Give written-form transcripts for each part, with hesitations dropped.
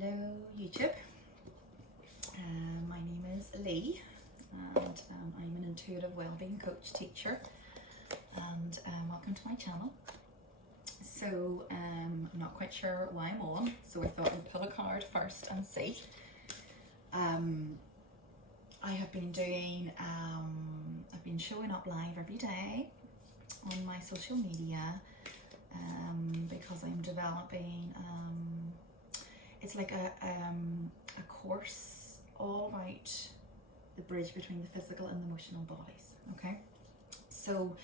Hello YouTube, my name is Lee and I'm an intuitive wellbeing coach teacher, and welcome to my channel. So I'm not quite sure why I'm on, so I thought I'd pull a card first and see. I have been doing, I've been showing up live every day on my social media because I'm developing it's like a course all about the bridge between the physical and the emotional bodies, okay? So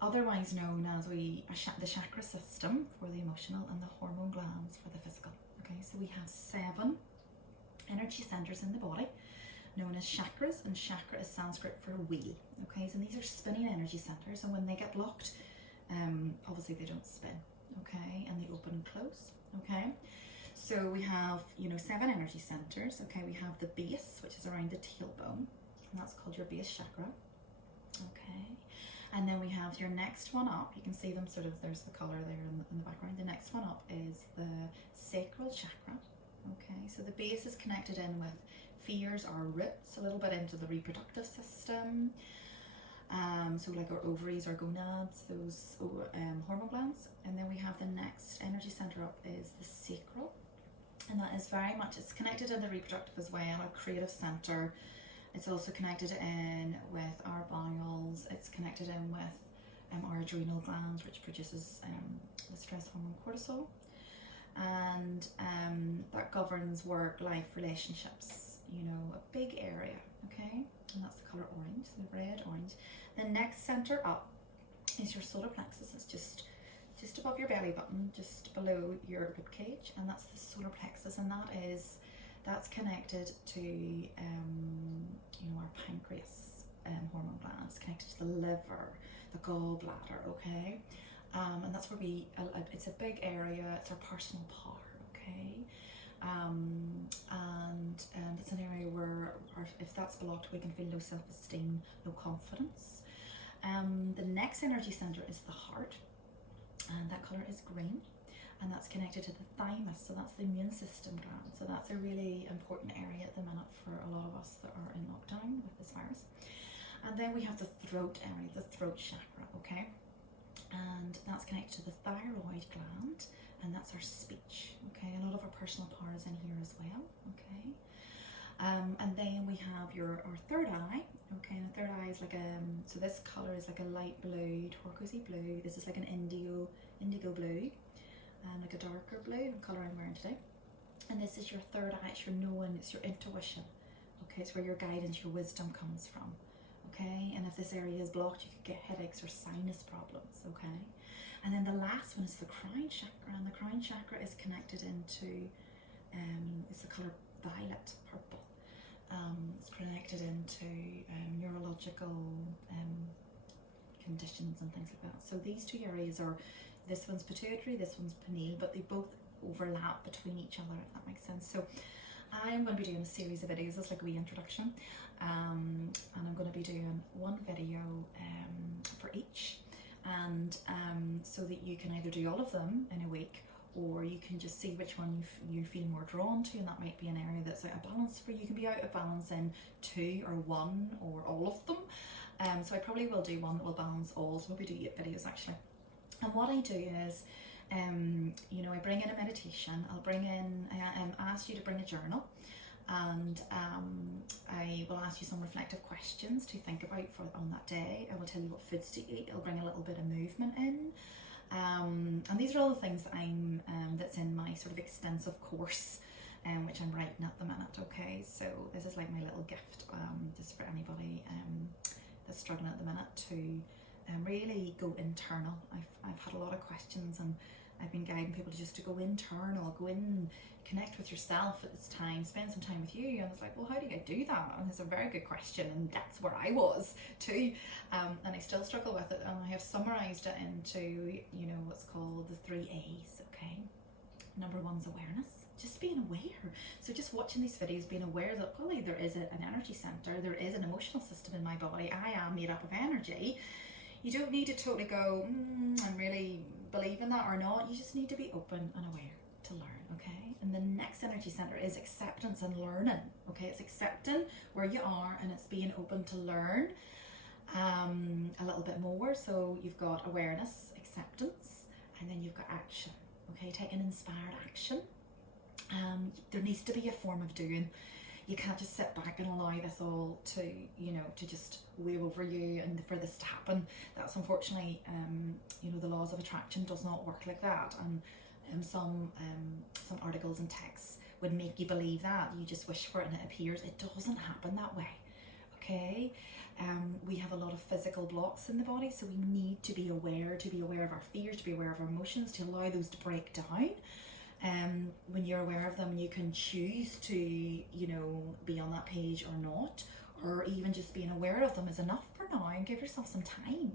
otherwise known as the chakra system for the emotional and the hormone glands for the physical, okay? So we have 7 energy centers in the body known as chakras, and chakra is Sanskrit for wheel, okay? So these are spinning energy centers, and when they get blocked, obviously they don't spin, okay? And they open and close, okay? So we have, 7 energy centers, okay? We have the base, which is around the tailbone, and that's called your base chakra, okay? And then we have your next one up. You can see them sort of, there's the color there in the background. The next one up is the sacral chakra, okay? So the base is connected in with fears, our roots, a little bit into the reproductive system. So like our ovaries, our gonads, those hormone glands. And then we have the next energy center up is the sacral. And that is very much, it's connected in the reproductive as well, our creative center. It's also connected in with our bowels. It's connected in with our adrenal glands, which produces the stress hormone cortisol. And that governs work, life, relationships, a big area, okay? And that's the color orange, so red, orange. The next center up is your solar plexus. It's just above your belly button, just below your rib cage, and that's the solar plexus, and that's connected to our pancreas hormone gland. It's connected to the liver, the gallbladder, okay? And that's where it's a big area. It's our personal power, okay? And it's an area where if that's blocked, we can feel low self-esteem, low confidence. The next energy center is the heart, and that color is green, and that's connected to the thymus, so that's the immune system gland. So that's a really important area at the minute for a lot of us that are in lockdown with this virus. And then we have the throat area, the throat chakra, okay? And that's connected to the thyroid gland, and that's our speech, okay? A lot of our personal power is in here as well, okay? And then we have our third eye, okay? And the third eye is like so this color is like a light blue, turquoisey blue. This is like an indigo blue, like a darker blue, the color I'm wearing today. And this is your third eye. It's your knowing, it's your intuition, okay? It's where your guidance, your wisdom comes from, okay? And if this area is blocked, you could get headaches or sinus problems, okay? And then the last one is the crown chakra, and the crown chakra is connected into, it's the color violet, purple. It's connected into neurological conditions and things like that. So these 2 areas are, this one's pituitary, this one's pineal, but they both overlap between each other, if that makes sense. So I'm going to be doing a series of videos. It's like a wee introduction, and I'm going to be doing one video for each, and so that you can either do all of them in a week, or you can just see which one you feel more drawn to, and that might be an area that's out of balance for you. You can be out of balance in 2 or 1 or all of them. So I probably will do one that will balance all, so we'll be doing 8 videos actually. And what I do is, I bring in a meditation. I ask you to bring a journal, and I will ask you some reflective questions to think about on that day. I will tell you what foods to eat. I'll bring a little bit of movement in. And these are all the things that that's in my sort of extensive course, which I'm writing at the minute, okay? So this is like my little gift, just for anybody that's struggling at the minute to really go internal. I've had a lot of questions, and I've been guiding people to go internal, go in, connect with yourself at this time, spend some time with you. And it's like, well, how do I do that? And it's a very good question, and that's where I was too. And I still struggle with it, and I have summarized it into, what's called the 3 A's, okay? Number 1's awareness, just being aware. So just watching these videos, being aware that probably there is an energy center, there is an emotional system in my body. I am made up of energy. You don't need to totally go, I'm really believing that or not. You just need to be open and aware to learn, okay? And And the next energy center is acceptance and learning. Okay, it's accepting where you are and it's being open to learn a little bit more. So you've got awareness, acceptance, and then you've got action. Okay, taking inspired action. There needs to be a form of doing. You can't just sit back and allow this all to, you know, to just wave over you and for this to happen. That's unfortunately, you know, the laws of attraction does not work like that. And some articles and texts would make you believe that. You just wish for it and it appears. It doesn't happen that way. Okay? We have a lot of physical blocks in the body, so we need to be aware of our fears, to be aware of our emotions, to allow those to break down. When you're aware of them, you can choose to, you know, be on that page or not, or even just being aware of them is enough for now, and give yourself some time.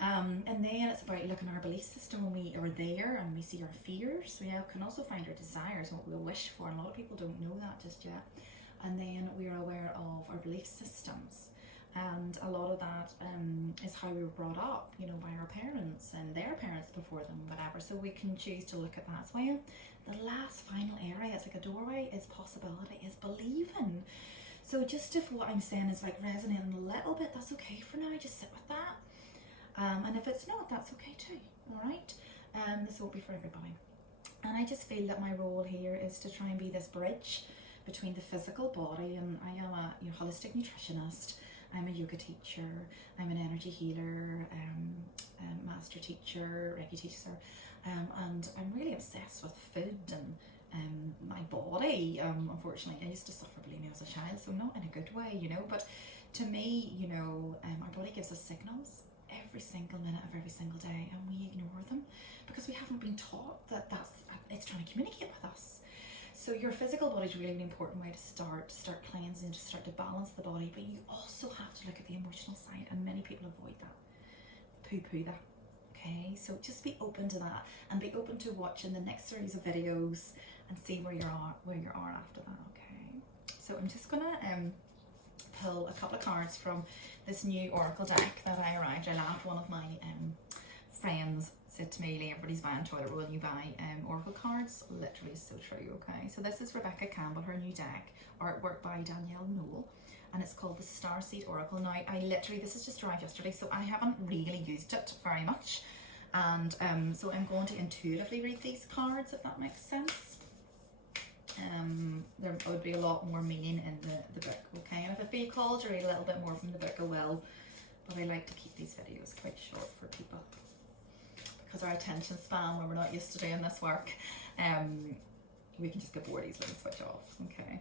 And then it's about looking at our belief system when we are there and we see our fears. We can also find our desires and what we'll wish for, and a lot of people don't know that just yet. And then we are aware of our belief systems. And a lot of that is how we were brought up, you know, by our parents and their parents before them, whatever. So we can choose to look at that as well. The last final area, it's like a doorway, is possibility, is believing. So just if what I'm saying is like resonating a little bit, that's okay for now. Just sit with that. And if it's not, that's okay too. All right. This won't be for everybody. And I just feel that my role here is to try and be this bridge between the physical body, and I am a holistic nutritionist. I'm a yoga teacher, I'm an energy healer, master teacher, Reiki teacher, and I'm really obsessed with food and my body. Unfortunately, I used to suffer bulimia as a child, so not in a good way, you know, but to me, you know, our body gives us signals every single minute of every single day, and we ignore them because we haven't been taught that it's trying to communicate with us. So your physical body is really an important way to start cleansing, to start to balance the body, but you also have to look at the emotional side, and many people avoid that, poo-poo that. Okay, so just be open to that, and be open to watching the next series of videos and see where you are after that. Okay, so I'm just gonna pull a couple of cards from this new oracle deck that I arrived. I laughed. One of my friends said to me, everybody's buying toilet roll when you buy oracle cards. Literally so true. Okay, so this is Rebecca Campbell, her new deck, artwork by Danielle Noel, and it's called the Starseed Oracle. Now this has just arrived yesterday, so I haven't really used it very much, and so I'm going to intuitively read these cards, if that makes sense. There would be a lot more meaning in the book, okay, and if I feel called to read a little bit more from the book, I will, but I like to keep these videos quite short for people, because our attention span, when we're not used to doing this work, we can just get bored easily and switch off. Okay,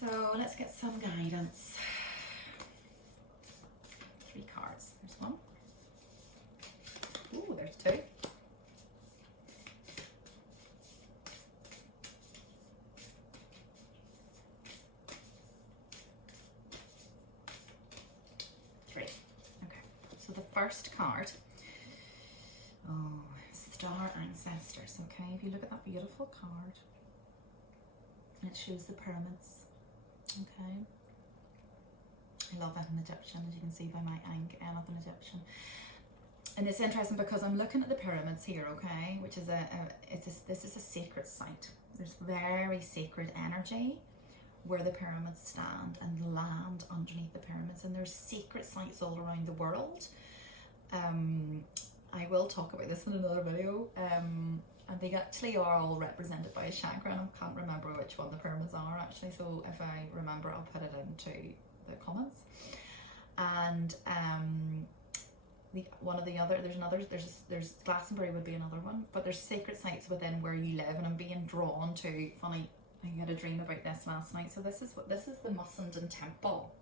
so let's get some guidance. 3 cards. There's one. Ooh, there's 2. First card, Star Ancestors. Okay, if you look at that beautiful card, it shows the pyramids. Okay, I love that in Egyptian, as you can see by my ink, anything Egyptian. And it's interesting because I'm looking at the pyramids here, okay, which is this is a sacred site. There's very sacred energy where the pyramids stand and land underneath the pyramids, and there's sacred sites all around the world. I will talk about this in another video, and they actually are all represented by a chakra, and I can't remember which one the pyramids are actually, so if I remember I'll put it into the comments. And there's Glastonbury would be another one, but there's sacred sites within where you live, and I'm being drawn to, funny, I had a dream about this last night. So this is the Mussenden Temple.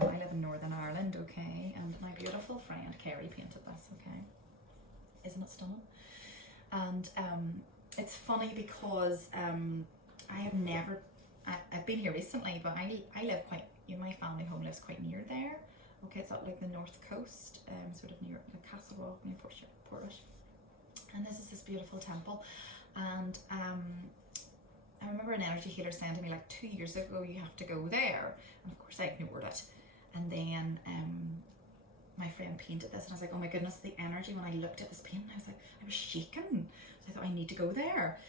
I live in Northern Ireland, okay, and my beautiful friend Kerry painted this, okay. Isn't it stunning? And it's funny because I've been here recently, but I live quite, my family home lives quite near there. Okay, it's up like the north coast, sort of near the Castle Rock, near Portish. And this is this beautiful temple, and I remember an energy healer saying to me like 2 years ago, you have to go there, and of course I ignored it. And then my friend painted this, and I was like, oh my goodness, the energy when I looked at this painting, I was like, I was shaking. I thought, I need to go there.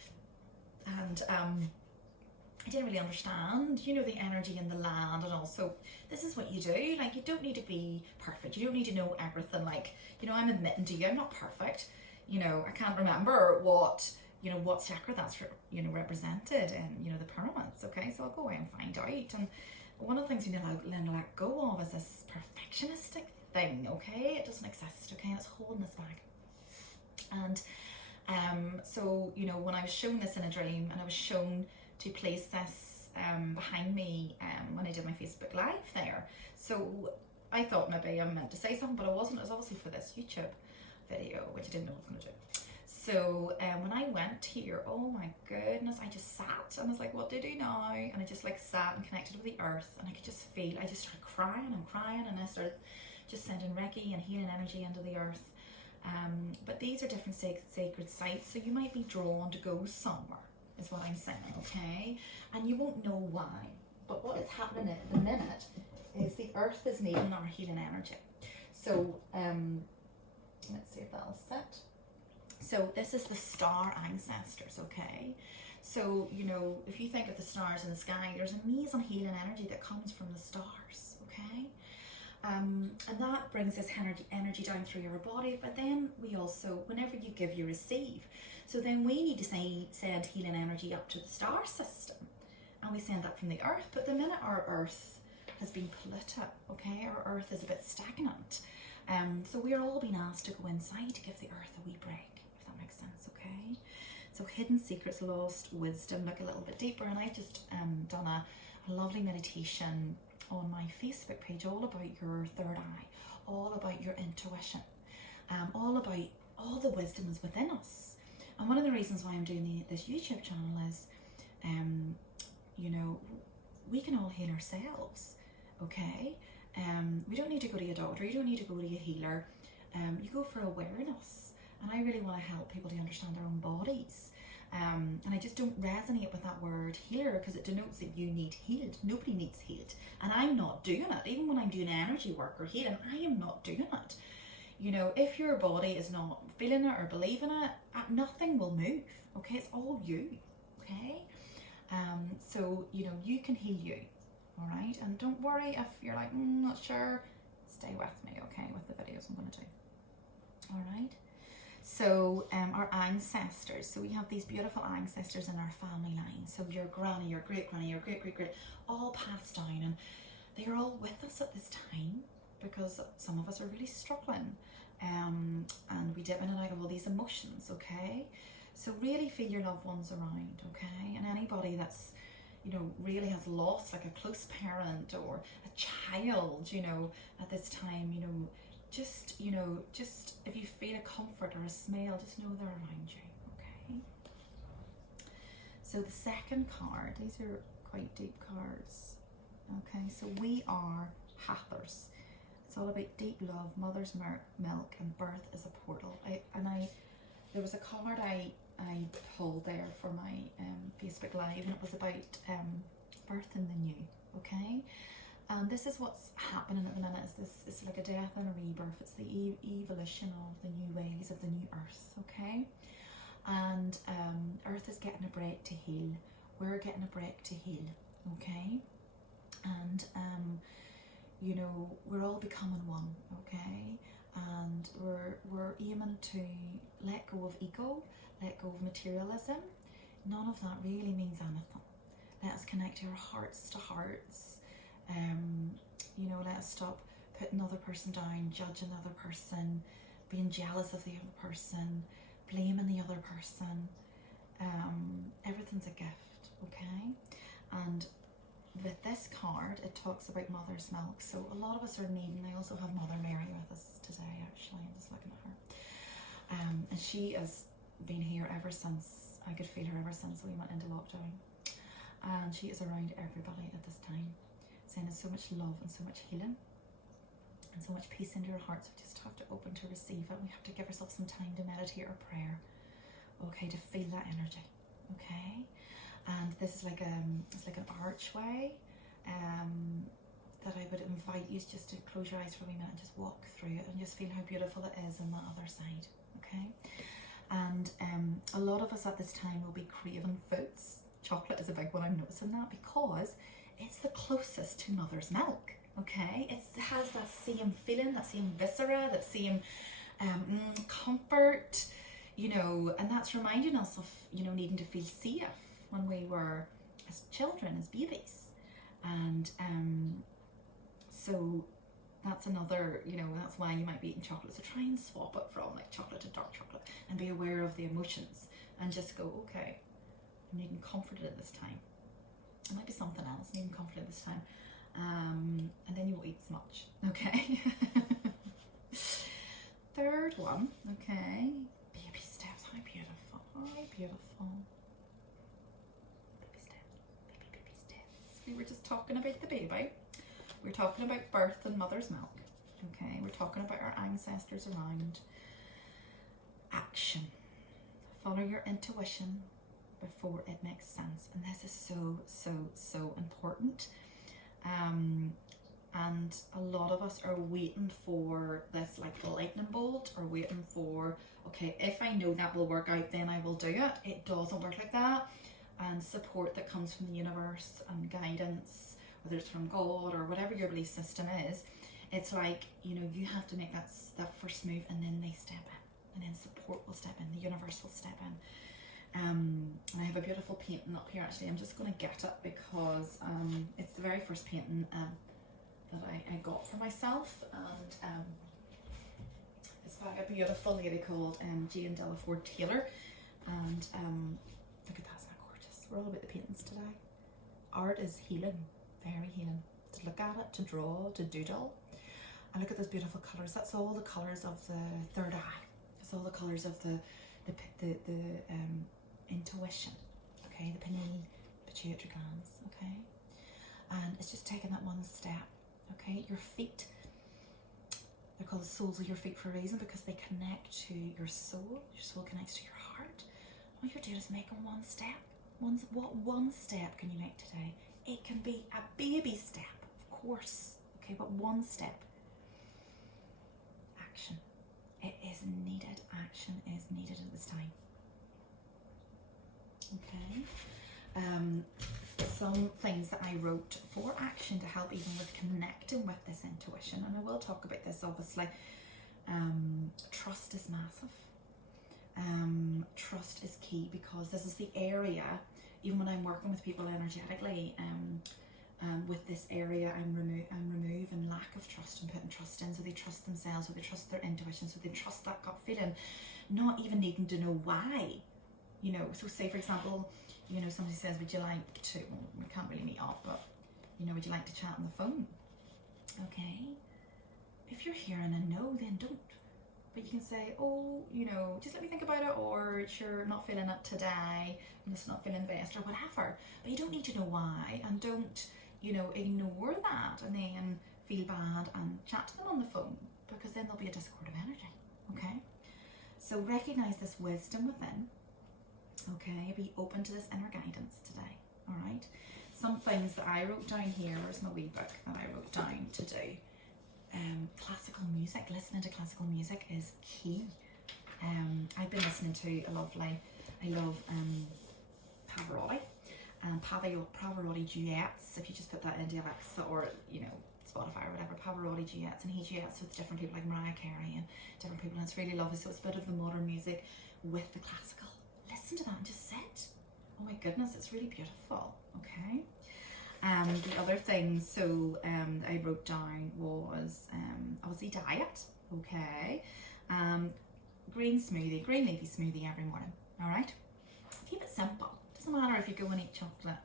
And I didn't really understand, you know, the energy in the land, and also this is what you do. Like, you don't need to be perfect. You don't need to know everything. Like, you know, I'm admitting to you, I'm not perfect. You know, I can't remember what, you know, what chakra that's, you know, represented in, you know, the pyramids. Okay, so I'll go away and find out. And one of the things you need to let go of is this perfectionistic thing. Okay, it doesn't exist. Okay, and it's holding us back. And so, you know, when I was shown this in a dream, and I was shown to place this behind me when I did my Facebook Live there. So I thought maybe I meant to say something, but I wasn't. It was obviously for this YouTube video, which I didn't know I was going to do. So when I went here, oh my goodness, I just sat and I was like, what do I do now? And I just like sat and connected with the earth, and I could just feel, I just started crying and crying, and I started just sending Reiki and healing energy into the earth. But these are different sacred sites, so you might be drawn to go somewhere, is what I'm saying, okay? And you won't know why. But what is happening at the minute is the earth is needing our healing energy. So let's see if that'll sit. So this is the star ancestors, okay? So, you know, if you think of the stars in the sky, there's amazing healing energy that comes from the stars, okay? And that brings this energy down through your body. But then we also, whenever you give, you receive. So then we need to send healing energy up to the star system, and we send that from the earth. But the minute our earth has been polluted, okay, our earth is a bit stagnant. So we're all being asked to go inside to give the earth a wee break, if that makes sense, okay? So hidden secrets, lost wisdom, look a little bit deeper. And I've just done a lovely meditation on my Facebook page, all about your third eye, all about your intuition, all about all the wisdom is within us. And one of the reasons why I'm doing this YouTube channel is, you know, we can all heal ourselves, okay? We don't need to go to a doctor, you don't need to go to a healer. You go for awareness. And I really want to help people to understand their own bodies. And I just don't resonate with that word healer, because it denotes that you need healed. Nobody needs healed. And I'm not doing it. Even when I'm doing energy work or healing, I am not doing it. You know, if your body is not feeling it or believing it, nothing will move. Okay, it's all you. Okay? So, you know, you can heal you. All right? And don't worry if you're like, not sure. Stay with me, okay, with the videos I'm going to do. All right? So our ancestors, so we have these beautiful ancestors in our family line. So your granny, your great granny, your great great great, all passed down, and they are all with us at this time, because some of us are really struggling, and we dip in and out of all these emotions, okay? So really feel your loved ones around, okay? And anybody that's, you know, really has lost like a close parent or a child, you know, at this time, you know, just, you know, just if you feel a comfort or a smell, just know they're around you, okay? So the second card, these are quite deep cards, okay? So we are Hathors. It's all about deep love, mother's milk, and birth is a portal. There was a card I pulled there for my Facebook Live, and it was about birth in the new, okay? And this is what's happening at the minute. It's like a death and a rebirth. It's the evolution of the new ways of the new earth, okay? And earth is getting a break to heal. We're getting a break to heal, okay? And you know, we're all becoming one, okay? And we're aiming to let go of ego, let go of materialism. None of that really means anything. Let us connect our hearts to hearts. You know, let us stop putting the other person down, judging the other person, being jealous of the other person, blaming the other person. Everything's a gift, okay? And with this card, it talks about mother's milk. So a lot of us are needing, I also have Mother Mary with us today, actually. I'm just looking at her. And she has been here ever since, I could feel her ever since we went into lockdown. And she is around everybody at this time, sending so much love and so much healing and so much peace into our hearts. We just have to open to receive it. We have to give ourselves some time to meditate or prayer, okay, to feel that energy, okay? And this is like it's like an archway that I would invite you just to close your eyes for a wee minute and just walk through it and just feel how beautiful it is on the other side, okay? And a lot of us at this time will be craving foods. Chocolate is a big one, I'm noticing that, because it's the closest to mother's milk, okay? It has that same feeling, that same viscera, that same comfort, you know, and that's reminding us of, you know, needing to feel safe when we were as children, as babies. And so that's another, you know, that's why you might be eating chocolate. So try and swap it from like chocolate to dark chocolate and be aware of the emotions and just go, okay, I'm needing comforted at this time. It might be something else, needing comforted this time. And then you won't eat as much, okay? Third one, okay, baby steps. How beautiful, how beautiful. Baby steps, baby steps. We were just talking about the baby. We're talking about birth and mother's milk, okay? We're talking about our ancestors around. Action. Follow your intuition before it makes sense. And this is so, so, so important. And a lot of us are waiting for this like lightning bolt, or waiting for, okay, if I know that will work out, then I will do it. It doesn't work like that. And support that comes from the universe and guidance, whether it's from God or whatever your belief system is, it's like, you know, you have to make that first move, and then they step in, and then support will step in, the universe will step in. And I have a beautiful painting up here. Actually, I'm just going to get it because it's the very first painting that I got for myself, and it's by a beautiful lady called Jane Delaford Taylor. And look at that, isn't that gorgeous? We're all about the paintings today. Art is healing, very healing. To look at it, to draw, to doodle. And look at those beautiful colours. That's all the colours of the third eye. It's all the colours of the intuition, okay? The pineal, pituitary glands, okay? And it's just taking that one step, okay? Your feet, they're called the soles of your feet for a reason, because they connect to your soul. Your soul connects to your heart. All you're doing is making one step. What one step can you make today? It can be a baby step, of course, okay, but one step. Action. It is needed. Action is needed at this time. Okay. Some things that I wrote for action to help even with connecting with this intuition, and I will talk about this obviously. Trust is massive. Trust is key, because this is the area, even when I'm working with people energetically, with this area, I'm removing lack of trust and putting trust in, so they trust themselves, so they trust their intuition, so they trust that gut feeling, not even needing to know why. You know, so say for example, you know, somebody says, would you like to, well, we can't really meet up, but, you know, would you like to chat on the phone? Okay. If you're hearing a no, then don't. But you can say, oh, you know, just let me think about it, or sure, not feeling it today, I'm just not feeling best, or whatever. But you don't need to know why, and don't, you know, ignore that and then feel bad and chat to them on the phone, because then there'll be a discord of energy, okay? So recognize this wisdom within, okay? Be open to this inner guidance today, all right? Some things that I wrote down here is my wee book that I wrote down to do. Classical music, listening to classical music is key. I've been listening to I love Pavarotti and Pavarotti duets. If you just put that into Alexa or, you know, Spotify or whatever, Pavarotti duets, and he duets with different people like Mariah Carey and different people, and it's really lovely. So it's a bit of the modern music with the classical. Listen to that and just sit. Oh my goodness, it's really beautiful, okay? The other things, so I wrote down was obviously diet, okay? Green leafy smoothie every morning, all right? Keep it simple. Doesn't matter if you go and eat chocolate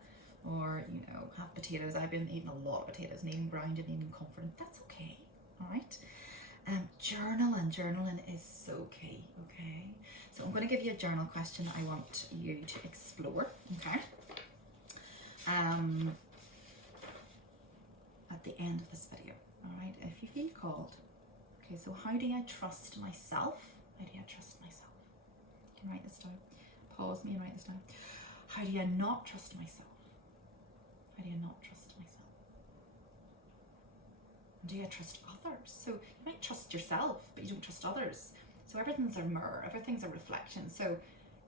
or, you know, have potatoes. I've been eating a lot of potatoes and eating ground and eating comfort. That's okay, all right? Journaling is so key, okay? So I'm going to give you a journal question that I want you to explore, okay? At the end of this video, all right, if you feel called. Okay, so how do I trust myself? How do I trust myself? You can write this down. Pause me and write this down. How do I not trust myself? How do I not trust myself? Do I trust others? So you might trust yourself, but you don't trust others. So everything's a mirror, everything's a reflection. So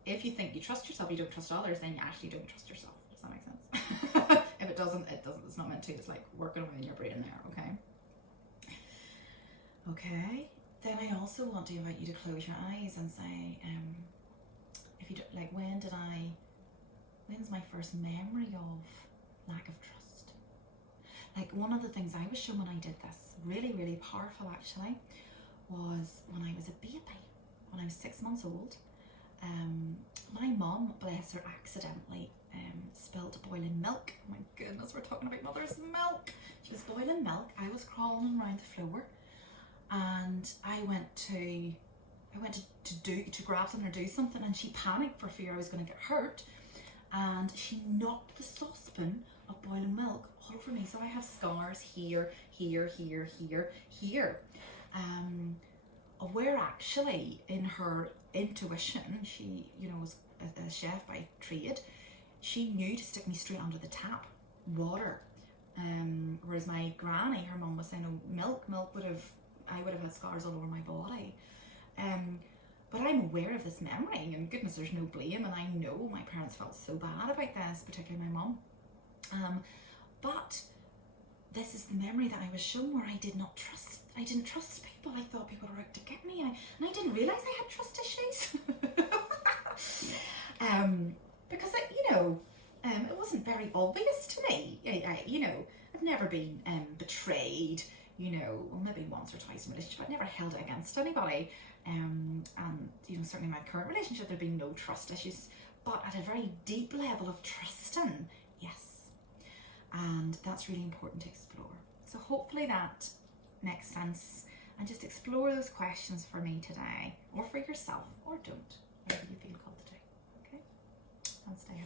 if you think you trust yourself, you don't trust others, then you actually don't trust yourself. Does that make sense? If it doesn't, it doesn't. It's not meant to. It's like working away in your brain there, okay? Okay. Then I also want to invite you to close your eyes and say, if you don't, like, when's my first memory of lack of trust? Like, one of the things I was shown when I did this, really, really powerful actually, was when I was a baby, when I was 6 months old. My mum, bless her, accidentally spilled boiling milk. Oh my goodness, we're talking about mother's milk. She was boiling milk. I was crawling around the floor, and I went to grab something or do something, and she panicked for fear I was going to get hurt, and she knocked the saucepan of boiling milk all over me. So I have scars here, here, here, here, here. Of where actually, in her intuition, she, was a chef by trade, she knew to stick me straight under the tap, water. Whereas my granny, her mum was saying, oh, milk I would have had scars all over my body. But I'm aware of this memory, and goodness, there's no blame, and I know my parents felt so bad about this, particularly my mum. But this is the memory that I was shown where I didn't trust people. I thought people were out to get me, and I didn't realise I had trust issues. Because it wasn't very obvious to me. I've never been betrayed. Well, maybe once or twice in a relationship. I'd never held it against anybody. And certainly in my current relationship, there'd been no trust issues. But at a very deep level of trusting, yes. And that's really important to explore. So hopefully that makes sense. And just explore those questions for me today, or for yourself, or don't, whatever you feel called to do. Okay? And stay